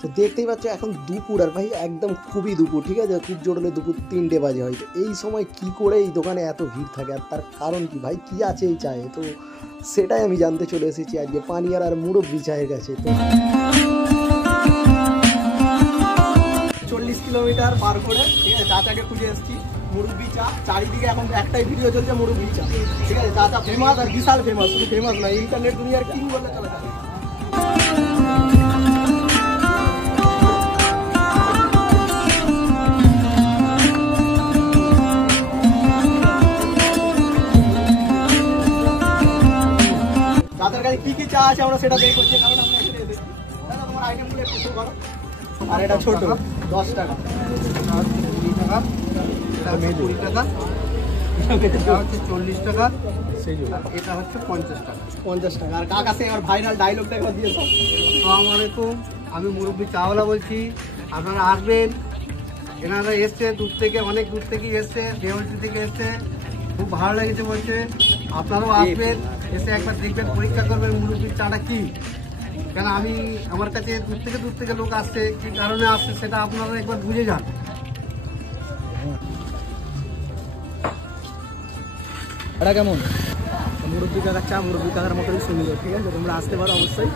তো দেখতেই পাচ্ছ এখন দুপুর, আর ভাই একদম খুবই দুপুর, ঠিক আছে, খুব জোর হলে দুপুর 3টে বাজে হয়তো। এই সময় কি করে এই দোকানে এত ভিড় থাকে, আর তার কারণ কি ভাই, কি আছে এই চায়ে? তো সেটাই আমি জানতে চলে এসেছি আজকে পানিয়ার আর মুরব্বি চায়ের কাছে। তো 40 কিলোমিটার পার করে, ঠিক আছে, চাচাকে খুঁজে এসেছি মুরব্বি চা। চারিদিকে এখন একটাই ভিডিও চলছে মুরব্বি চা, ঠিক আছে। চাচা ফেমাস, আর বিশাল ফেমাস, শুধু ফেমাস না, ইন্টারনেট দুনিয়ার কিং বললে চলে থাকে। চাচার কাছে কি কি চা আছে আমরা সেটা বের করছি, কারণ আমরা এখানে এসেছি। দাদা তোমার আইটেমগুলো একটু শো করো। আর এটা ছোট 10 টাকা, 20 টাকা, এটা 20 টাকা, এটা হচ্ছে 40 টাকা, আর এটা হচ্ছে 50 টাকা। 50 টাকা। আর কার কাছে এবার ভাইরাল ডায়লগটা একবার দিয়ে দাও। আসসালামু আলাইকুম, আমি মুরব্বি চাওয়ালা বলছি। আপনারা আসবেন, এনারা এসছে দূর থেকে, অনেক দূর থেকে এসছে, দেওয়ালটি থেকে এসছে, খুব ভালো লেগেছে বলছে। আপনারাও আসবেন, এসে একবার দেখবেন, পরীক্ষা করবেন মুরব্বির চাটা কি। কেন আমার কাছে দূর থেকে লোক আসছে, কি কারণে আসছে সেটা আপনারা একবার বুঝে যান। এটা কেমন? মুরব্বি কাকার চা মুরব্বি কাকার মতোই সুন্দর, ঠিক আছে, তোমরা আসতে পারো অবশ্যই।